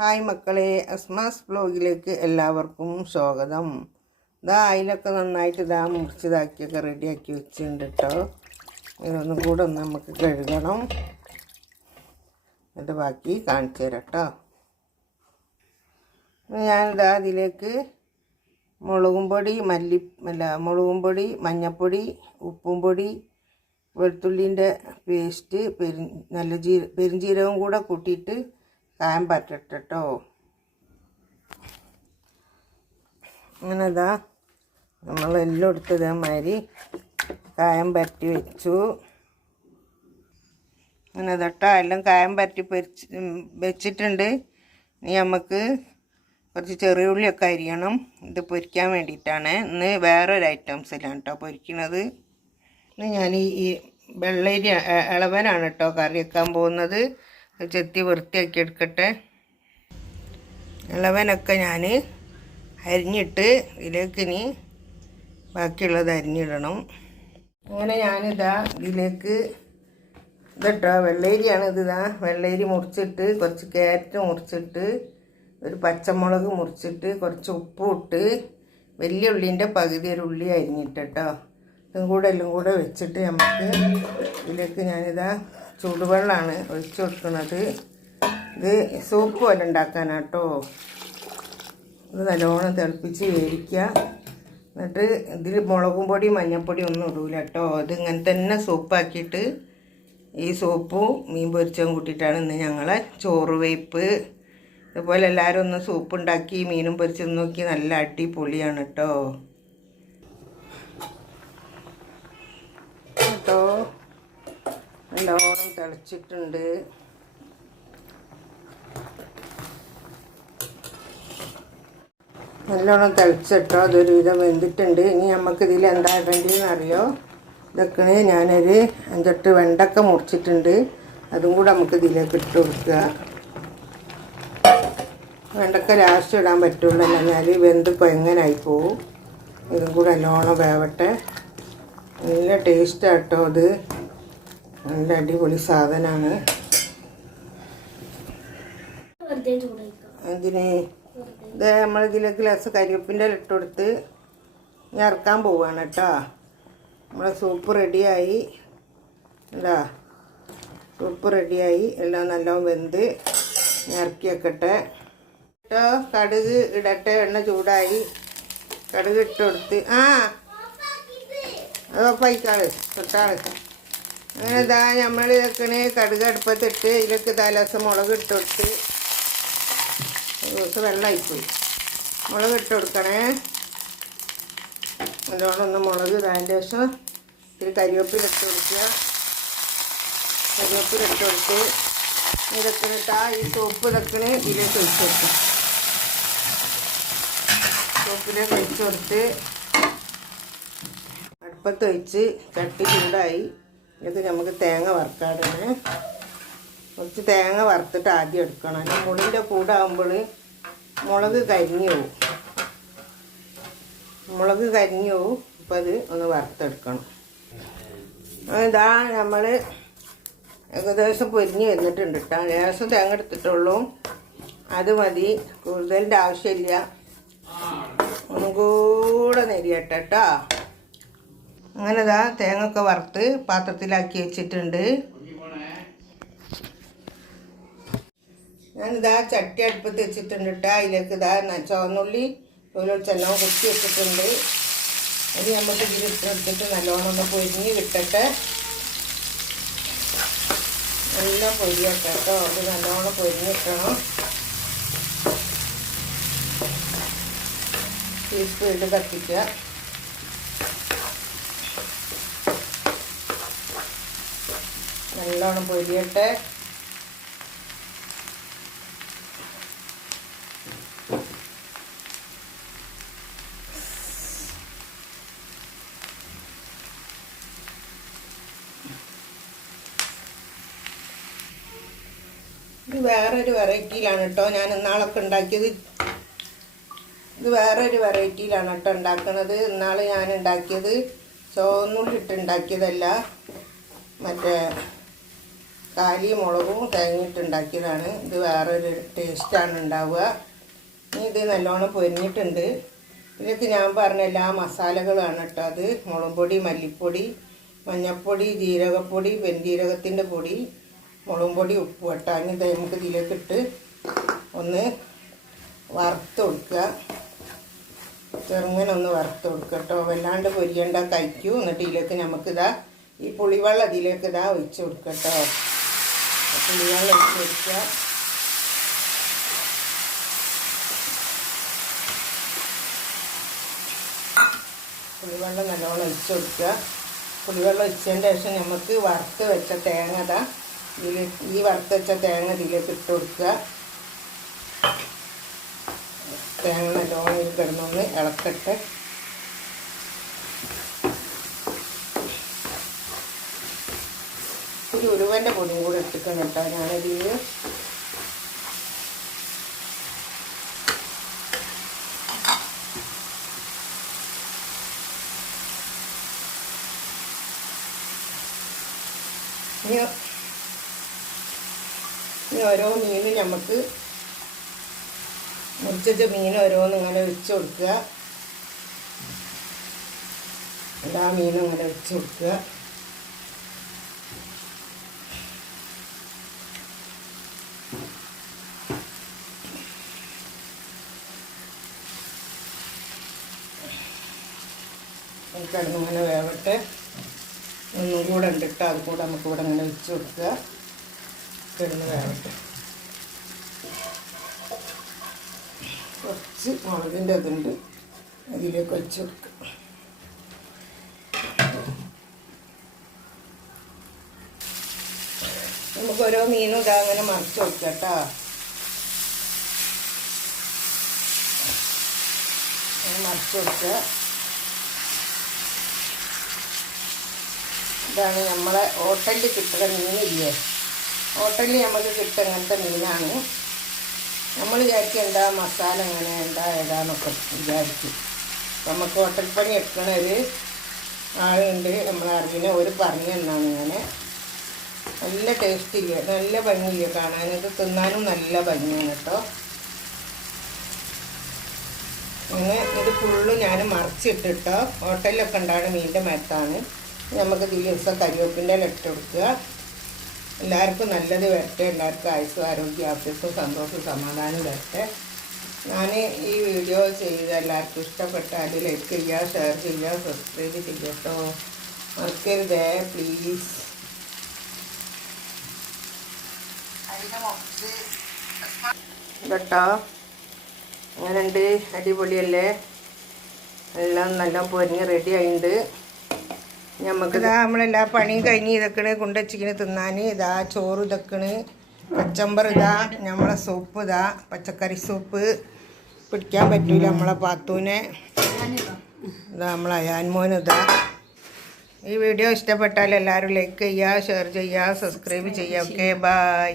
Hi മക്കളെ, അസ്മാസ് ബ്ലോഗിലേക്ക് എല്ലാവർക്കും സ്വാഗതം. അതിലൊക്കെ നന്നായിട്ട് മുറിച്ചതാക്കിയൊക്കെ റെഡിയാക്കി വെച്ചിട്ടുണ്ട് കേട്ടോ. ഇതൊന്നും കൂടെ ഒന്ന് നമുക്ക് കഴുകണം. എന്നിട്ട് ബാക്കി കാണിച്ചു തരാം കേട്ടോ. അതിലേക്ക് മുളകും പൊടി, മഞ്ഞൾപ്പൊടി, ഉപ്പും പൊടി, വെളുത്തുള്ളിൻ്റെ പേസ്റ്റ്, പെരുംജീരകം കൂടെ കൂട്ടിയിട്ട് കായം പറ്റട്ടോ. അങ്ങനെ നമ്മളെല്ലാം എടുത്തതേമാതിരി കായം പരട്ടി വെച്ചു. അങ്ങനെ എല്ലാം കായം പരട്ടി വെച്ചിട്ടുണ്ട്. ഇനി നമുക്ക് കുറച്ച് ചെറിയ ഉള്ളിയൊക്കെ അരിയണം. ഇത് പൊരിക്കാൻ വേണ്ടിയിട്ടാണ്. ഇന്ന് വേറൊരു ഐറ്റംസിലാണ് കേട്ടോ പൊരിക്കുന്നത്. ഇന്ന് ഞാൻ ഈ വെള്ളരി ഇളവനാണ് കേട്ടോ കറി വെക്കാൻ പോകുന്നത്. ചെത്തി വൃത്തിയാക്കി എടുക്കട്ടെ. ഇളവനൊക്കെ ഞാൻ അരിഞ്ഞിട്ട് ഇതിലേക്ക് ഇനി ബാക്കിയുള്ളത് അരിഞ്ഞിടണം. അങ്ങനെ ഇതിലേക്ക് ഇതട്ടോ വെള്ളരിയാണ്. വെള്ളരി മുറിച്ചിട്ട്, കുറച്ച് ക്യാരറ്റ് മുറിച്ചിട്ട്, ഒരു പച്ചമുളക് മുറിച്ചിട്ട്, കുറച്ച് ഉപ്പും ഇട്ട്, വലിയ ഉള്ളീൻ്റെ പകുതി ഒരു ഉള്ളി അരിഞ്ഞിട്ടോ. ഇതും കൂടെ എല്ലാം കൂടെ വെച്ചിട്ട് നമുക്ക് ഇതിലേക്ക് ചൂടുവെള്ളമാണ് ഒഴിച്ചു കൊടുക്കുന്നത്. ഇത് സൂപ്പ് പോലെ ഉണ്ടാക്കാനാട്ടോ. ഇത് നല്ലോണം തിളപ്പിച്ച് വേവിക്കുക. എന്നിട്ട് ഇതിൽ മുളകും പൊടി മഞ്ഞൾപ്പൊടി ഒന്നും ഇടൂല കേട്ടോ. ഇത് ഇങ്ങനെ തന്നെ സൂപ്പാക്കിയിട്ട് ഈ സൂപ്പും മീൻ പൊരിച്ചതും കൂട്ടിയിട്ടാണ് ഇന്ന് ഞങ്ങളെ ചോറ് വേപ്പ്. ഇതുപോലെ എല്ലാവരും ഒന്ന് സൂപ്പ് ഉണ്ടാക്കി മീനും പൊരിച്ചതും നോക്കി നല്ല അടിപൊളിയാണ് കേട്ടോ. നല്ലോണം തിളച്ചിട്ടുണ്ട്. നല്ലോണം തിളച്ചിട്ടോ. അതൊരു വിധം വെന്തിട്ടുണ്ട്. ഇനി നമുക്കിതിൽ എന്താ ഇടേണ്ടതെന്ന് അറിയോ? ഇതൊക്കെ ഞാനൊരു 5-8 വെണ്ടക്ക മുറിച്ചിട്ടുണ്ട്. അതും കൂടെ നമുക്ക് ഇതിലേക്ക് ഇട്ട് കൊടുക്കുക. വെണ്ടക്ക ലാസ്റ്റ് ഇടാൻ പറ്റുള്ളൂ, എന്നാൽ വെന്ത് കൊയങ്ങനായി പോവും. ഇതും കൂടെ നല്ലോണം വേവട്ടെ. നല്ല ടേസ്റ്റാട്ടോ. അത് നല്ല അടിപൊളി സാധനമാണ്. ഇതിന് നമ്മളിതിലേക്ക് ഗ്ലാസ് കരിവേപ്പിൻ്റെ ഇട്ട് കൊടുത്ത് ഇറക്കാൻ പോവുകയാണ് കേട്ടോ. നമ്മളെ സൂപ്പ് റെഡിയായി. സൂപ്പ് റെഡിയായി. എല്ലാം നല്ലോണം വെന്ത് ഇറക്കി വെക്കട്ടെ കേട്ടോ. കടുക് ഇടട്ടെ. എണ്ണ ചൂടായി. കടുക് ഇട്ട് കൊടുത്ത് അതോപ്പായിക്കാള് തൊട്ടാള്. അങ്ങനെ നമ്മൾ ഇതൊക്കെ കടുക് അടുപ്പത്തിട്ട് ഇതിലേക്ക് തലസം മുളക് ഇട്ട് കൊടുത്ത് ദിവസം വെള്ളമായിപ്പോയി. മുളക് ഇട്ട് കൊടുക്കണേ. നല്ലോണം ഒന്ന് മുളക് അതിൻ്റെ ശേഷം ഇത്തിരി കരിവേപ്പിലിട്ട് കൊടുക്കുക. കരിവേപ്പിലിട്ട് കൊടുത്ത് ഇതൊക്കെ ഈ സൂപ്പ് ഇതൊക്കെ ഇതിലേക്ക് ഒഴിച്ച് കൊടുക്കുക. സൂപ്പിലേക്ക് ഒഴിച്ച് കൊടുത്ത് അടുപ്പത്ത് ഒഴിച്ച് ചട്ടി ചൂടായി. ഇതൊക്കെ നമുക്ക് തേങ്ങ വറുക്കാടാണ്. കുറച്ച് തേങ്ങ വറുത്തിട്ട് ആദ്യം എടുക്കണം. മുളിൻ്റെ കൂടെ ആകുമ്പോൾ മുളക് കരിഞ്ഞു പോവും. അപ്പോൾ അത് ഒന്ന് വറുത്തെടുക്കണം. നമ്മൾ ഏകദേശം പൊരിഞ്ഞ് വന്നിട്ടുണ്ട് കേട്ടോ. ലേശം തേങ്ങ എടുത്തിട്ടുള്ളൂ. അത് മതി, കൂടുതലിൻ്റെ ആവശ്യമില്ല. ഒന്നും കൂടെ നെരിയട്ടെ കേട്ടോ. അങ്ങനെ തേങ്ങയൊക്കെ വറുത്ത് പാത്രത്തിലാക്കി വെച്ചിട്ടുണ്ട്. ഞാനിതാ ചട്ടി അടുപ്പത്ത് വെച്ചിട്ടുണ്ട് കേട്ടോ. അതിലേക്ക് ചുവന്നുള്ളി വെളിച്ചെണ്ണ കുത്തി വെച്ചിട്ടുണ്ട്. അത് നമുക്ക് ഇതിലിട്ടെടുത്തിട്ട് നല്ലോണം ഒന്ന് പൊരിഞ്ഞ് കിട്ടട്ടെ. നല്ല പൊരിയട്ടെ കേട്ടോ. അത് നല്ലോണം പൊരിഞ്ഞ് കിട്ടണം. സ്പീഡ് കത്തിക്കുക. നല്ലോണം പൊരിയട്ടെ. ഇത് വേറൊരു വെറൈറ്റിയിലാണ് കേട്ടോ ഞാൻ ഇന്നാളൊക്കെ ഉണ്ടാക്കിയത്. ഇത് വേറൊരു വെറൈറ്റിയിലാണ് കേട്ടോ ഉണ്ടാക്കുന്നത്. ഇന്നാൾ ഞാൻ ഉണ്ടാക്കിയത് ചുവന്നുള്ളി ഇട്ട് ഉണ്ടാക്കിയതല്ല, മറ്റേ കാലി മുളകും തേങ്ങയിട്ടുണ്ടാക്കിയതാണ്. ഇത് വേറൊരു ടേസ്റ്റാണ് ഉണ്ടാവുക. ഇനി ഇത് നല്ലോണം പൊരിഞ്ഞിട്ടുണ്ട്. ഇതിലേക്ക് ഞാൻ പറഞ്ഞ എല്ലാ മസാലകളാണ് കേട്ടോ. അത് മുളക് പൊടി, മല്ലിപ്പൊടി, മഞ്ഞൾപ്പൊടി, ജീരകപ്പൊടി, പെരുംജീരകത്തിൻ്റെ പൊടി, മുളക് പൊടി, ഉപ്പ് കേട്ടോ. ഇനി നമുക്ക് ഇതിലേക്കിട്ട് ഒന്ന് വറുത്ത് കൊടുക്കുക. ചെറുങ്ങനെ ഒന്ന് വറുത്ത് കൊടുക്കുക കേട്ടോ. വല്ലാണ്ട് പൊരിയേണ്ട, കഴിക്കൂ. എന്നിട്ട് ഇതിലേക്ക് നമുക്കിതാ ഈ പുളിവെള്ളം ഇതിലേക്ക് ഇതാ ഒഴിച്ച് കൊടുക്കുക കേട്ടോ. പുളിവെള്ളം ഒഴിച്ച് കൊടുക്കുക. പുളിവെള്ളം നല്ലോണം ഒഴിച്ച് കൊടുക്കുക. പുളിവെള്ളം ഒഴിച്ചതിൻ്റെ ശേഷം നമുക്ക് വറുത്ത് വെച്ച തേങ്ങ ഈ വറുത്ത് വെച്ച തേങ്ങ ഇതിലേക്ക് ഇട്ട് കൊടുക്കുക. തേങ്ങ നല്ലോണം കിടന്നൊന്ന് ഇളക്കട്ടെ. ഒരു ഉലുവൻ്റെ പൊടിയും കൂടെ ഇട്ടിക്കണം കേട്ടോ ഞാനതിൽ. ഇനി ഓരോ മീനും നമുക്ക് മുറിച്ച മീൻ ഓരോന്നും ഇങ്ങനെ വെച്ച് കൊടുക്കുക. എല്ലാ മീനും ഇങ്ങനെ വെച്ച് കൊടുക്കുക. കിടന്നിങ്ങനെ വേവട്ടെ. ഒന്നും കൂടെ ഉണ്ടിട്ട് അത് കൂടെ നമുക്ക് ഇവിടെ ഇങ്ങനെ വെച്ച് കൊടുക്കുക. കിടന്ന് വേവട്ടെ. കുറച്ച് മുളകിൻ്റെ അതുണ്ട്, അതിലേക്ക് വെച്ച് കൊടുക്കുക. നമുക്ക് ഓരോ മീനും ഇതാ അങ്ങനെ മറിച്ച് കൊടുക്കാം കേട്ടോ. അങ്ങനെ മറിച്ച് കൊടുക്കുക. ഇതാണ് നമ്മളെ ഹോട്ടലിൽ കിട്ടുന്ന മീനില്ലേ. ഹോട്ടലിൽ നമുക്ക് കിട്ടുക അങ്ങനത്തെ മീനാണ്. നമ്മൾ വിചാരിക്കും എന്താ മസാല എങ്ങനെ എന്താ ഏതാന്നൊക്കെ വിചാരിക്കും. നമുക്ക് ഹോട്ടൽ പണി എടുക്കണ ഒരു ആളുണ്ട് നമ്മളറിയുന്ന, ഒരു പറഞ്ഞു തന്നാണ് ഇങ്ങനെ. നല്ല ടേസ്റ്റില്ല, നല്ല ഭംഗിയില്ല കാണാൻ. ഇത് തിന്നാനും നല്ല ഭംഗിയാണ് കേട്ടോ. അങ്ങനെ ഇത് ഫുള്ള് ഞാൻ മറിച്ചിട്ടിട്ടോ. ഹോട്ടലിലൊക്കെ ഉണ്ടാകുന്ന മീനിൻ്റെ മരത്താണ്. നമുക്ക് ദിവസം കരിവേപ്പിൻ്റെ ഇട്ട് കൊടുക്കുക. എല്ലാവർക്കും നല്ലത് വരട്ടെ. എല്ലാവർക്കും ആയുസ്സും ആരോഗ്യം ആഫ്യസും സന്തോഷവും സമാധാനം വരട്ടെ. ഞാൻ ഈ വീഡിയോ ചെയ്ത് എല്ലാവർക്കും ഇഷ്ടപ്പെട്ടാൽ ലൈക്ക് ചെയ്യുക, ഷെയർ ചെയ്യുക, സബ്സ്ക്രൈബ് ചെയ്യട്ടോ. മറക്കരുതേ പ്ലീസ്. കേട്ടോ അങ്ങനെയുണ്ട്. അടിപൊളിയല്ലേ. എല്ലാം നല്ല പൊരിഞ്ഞ് റെഡി ആയിട്ടുണ്ട്. നമുക്കിതാ നമ്മളെല്ലാ പണിയും കഴിഞ്ഞ് ഇതൊക്കെ കൊണ്ടുവച്ചിക്കണ് തിന്നാൻ. ഇതാ ചോറ് ഇതൊക്കെ, കച്ചമ്പർ ഇതാ, നമ്മളെ സൂപ്പ് ഇതാ, പച്ചക്കറി സൂപ്പ്. പിടിക്കാൻ പറ്റൂല നമ്മളെ പാത്തൂനെ. ഇതാ നമ്മളെ അയാൻമോന് ഇതാ. ഈ വീഡിയോ ഇഷ്ടപ്പെട്ടാൽ എല്ലാവരും ലൈക്ക് ചെയ്യുക, ഷെയർ ചെയ്യുക, സബ്സ്ക്രൈബ് ചെയ്യുക. Okay, by.